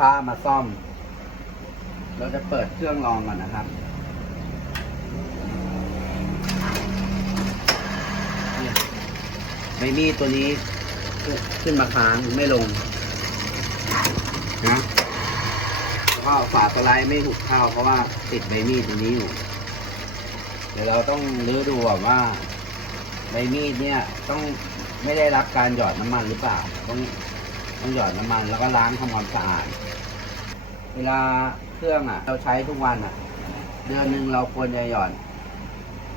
ค้ามาซ่อม เราจะเปิดเครื่องรองก่อนนะครับเนี่ยใบมีดตัวนี้ขึ้นมาค้างไม่ลงนะแล้วก็ฝาสไลด์ไม่หุบเข้าเพราะว่าติดใบมีดตัวนี้อยู่ เดี๋ยวเราต้องรื้อดูก่อนว่าใบมีดเนี่ยต้องไม่ได้รับการหยอดน้ำมันหรือเปล่า ต้องต้องหยอดน้ำมันแล้วก็ล้างทำความสะอาด เวลาเครื่องอะ เราใช้ทุกวันอะ เดือนหนึ่งเราควรจะหย่อด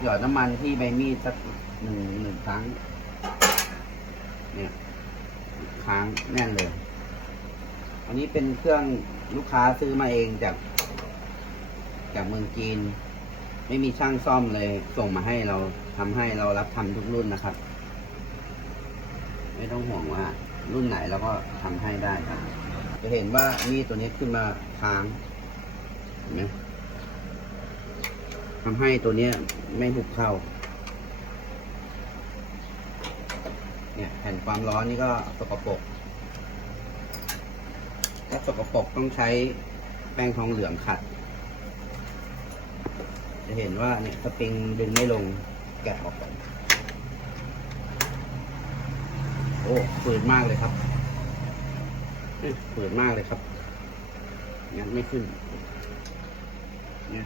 หย่อดน้ำมันที่ใบมีดสักหนึ่งหนึ่งครั้ง เนี่ยค้างแน่นเลย อันนี้เป็นเครื่องลูกค้าซื้อมาเองจาก จากเมืองจีน ไม่มีช่างซ่อมเลย ส่งมาให้เราทำให้เรารับทำทุกรุ่นนะครับ ไม่ต้องห่วงว่า รุ่นไหนเราก็ทำให้ได้ครับ จะเห็นว่ามีตัวนี้ขึ้นมาค้างเห็นไหมทำให้ตัวนี้ไม่หุบเข้า เนี่ยแผ่นความร้อนนี่ก็สกปรกถ้าสกปรกต้องใช้แป้งทองเหลืองขัด จะเห็นว่าเนี่ยสปริงดึงไม่ลงแกะออกก่อนโอ้ฝืดมากเลยครับ เอ้ยฝืดมากเลยครับงั้นไม่ขึ้น เนี่ย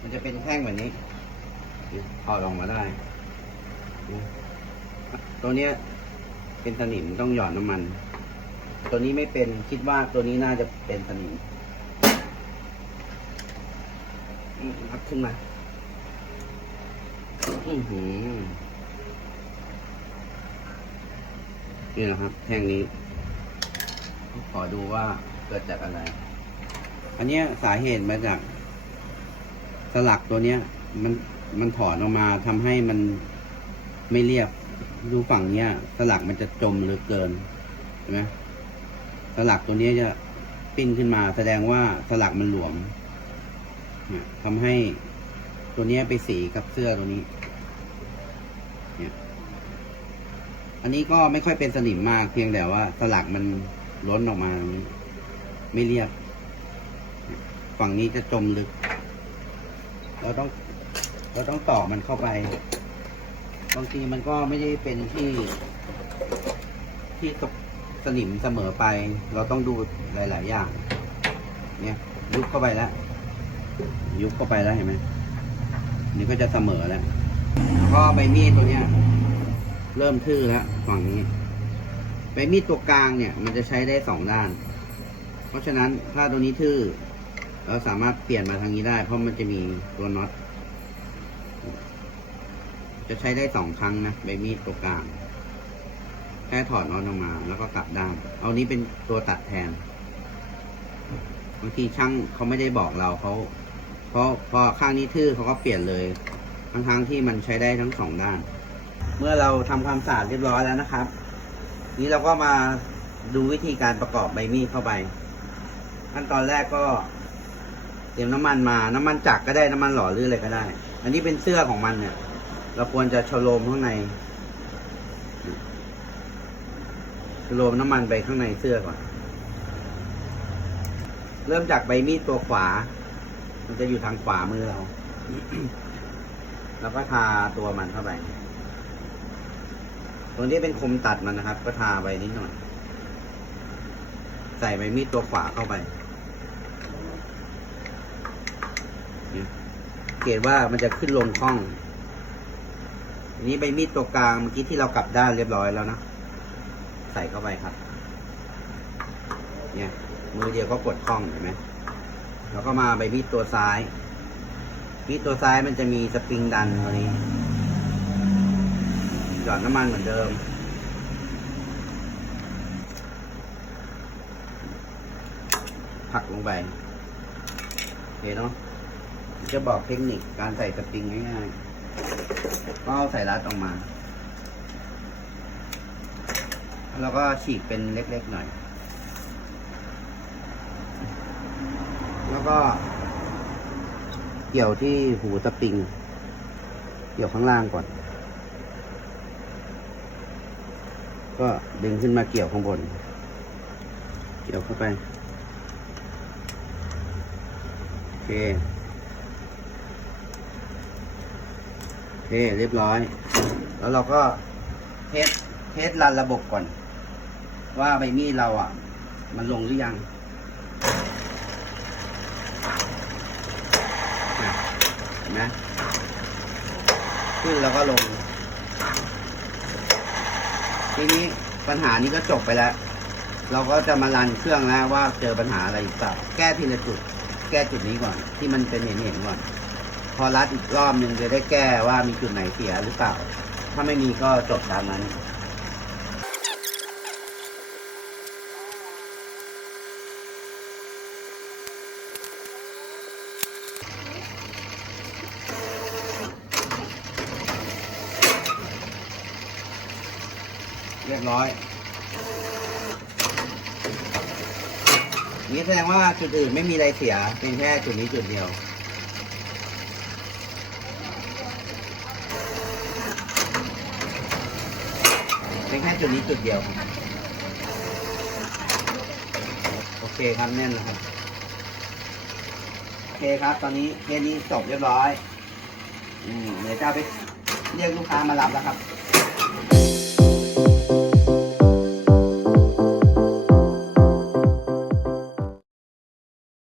มันจะเป็นแท่งแบบนี้เนี่ยถอดออกมาได้ ตัวเนี้ย เป็นสนิมต้องหย่อดน้ำมัน ตัวนี้ไม่เป็นคิดว่าตัวนี้น่าจะเป็นสนิมอืมครับขึ้นมา อือหือนี่นะครับ แท่งนี้ ขอดูว่าเกิดจากอะไร อันเนี้ยสาเหตุมาจาก สลักตัวเนี้ย มันมันถอนออกมาทำให้มันไม่เรียบดูฝั่งเนี้ย สลักมันจะจมหลือเกินเห็นไหมสลักตัวเนี้ยจะปิ้นขึ้นมา แสดงว่าสลักมันหลวมเนี่ยทำให้ตัวเนี้ยไปสีกับเสื้อตัวนี้เนี่ยอันนี้ก็ไม่ค่อยเป็นสนิมมากเพียงแต่ว่าสลักมัน ล้นออกมาไม่เรียบฝั่งนี้จะจมลึก เราต้อง เราต้องต่อมันเข้าไป บางทีมันก็ไม่ได้เป็นที่ ที่สนิมเสมอไป เราต้องดูหลาย ๆ อย่าง เนี่ย ยุบเข้าไปแล้ว ยุบเข้าไปแล้วเห็นไหมนี่ก็จะเสมอแล้ว แล้วก็ใบมีดตัวเนี้ย เริ่มทื่อแล้วฝั่งนี้ ใบมีดตัวกลางเนี่ย มันจะใช้ได้สองด้าน เพราะฉะนั้นถ้าตัวนี้ทื่อเราสามารถเปลี่ยนมาทางนี้ได้ เพราะมันจะมีตัวน็อต จะใช้ได้สองครั้งนะใบมีดตัวกลาง แค่ถอดน็อตออกมา แล้วก็กลับด้าน เอานี้เป็นตัวตัดแทน บางทีช่างเขาไม่ได้บอกเราเขาเพราะพอข้างนี้ทื่อเขาก็เปลี่ยนเลยทั้งทั้งที่มันใช้ได้ทั้งสองด้าน เมื่อเราทำความสะอาดเรียบร้อยแล้วนะครับ นี้เราก็มาดูวิธีการประกอบใบมีดเข้าไป ขั้นตอนแรกก็ เตรียมน้ำมันมา น้ำมันจักรก็ได้น้ำมันหล่อลื่นอะไรก็ได้ อันนี้เป็นเสื้อของมันเนี่ย เราควรจะชโลมข้างในชโลมน้ำมันไปข้างในเสื้อก่อน เริ่มจากใบมีดตัวขวา มันจะอยู่ทางขวามือเรา แล้วก็ทาตัวมันเข้าไป ตัวนี้เป็นคมตัดมันนะครับ ก็ทาไปนิดหน่อย ใส่ใบมีดตัวขวาเข้าไปเนี่ยเกตว่ามันจะขึ้นลงคล่องอันนี้ใบมีดตัวกลางเมื่อกี้ที่เรากลับด้านเรียบร้อยแล้วนะ ใส่เข้าไปครับ เนี่ย มือเดียวก็กดคล่องเห็นไหมแล้วก็มาใบมีดตัวซ้าย มีดตัวซ้ายมันจะมีสปริงดันตัวนี้ หยอดน้ำมันเหมือนเดิม ผักลงไปเห็นเนาะจะบอกเทคนิคการใส่สปริงง่ายๆ ก็เอาใส่รัดออกมา แล้วก็ฉีกเป็นเล็กๆหน่อย แล้วก็ เกี่ยวที่หูสปริง เกี่ยวข้างล่างก่อน ก็ดึงขึ้นมาเกี่ยวข้างบน เกี่ยวเข้าไป โอเค โอเค เรียบร้อย แล้วเราก็เทสเทสรันระบบก่อน ว่าใบมีดเราอะ มันลงหรือยังอะเห็นไหมขึ้นแล้วก็ลง ทีนี้ปัญหานี้ก็จบไปแล้ว เราก็จะมารันเครื่องแล้วว่าเจอปัญหาอะไรอีกเปล่าแก้ทีละจุด แก้จุดนี้ก่อน ที่มันเป็นเห็นเห็นๆก่อน พอรัดอีกรอบหนึ่งจะได้แก้ว่ามีจุดไหนเสียหรือเปล่า ถ้าไม่มีก็จบตามนั้น เรียบร้อยนี่แสดงว่าจุดอื่นไม่มีอะไรเสียเป็นแค่จุดนี้จุดเดียว เป็นแค่จุดนี้จุดเดียว โอเคครับแน่นแล้วครับ โอเคครับ ตอนนี้เคสนี้จบเรียบร้อย อืมเดี๋ยวจะเอาไปเรียกลูกค้ามารับแล้วครับ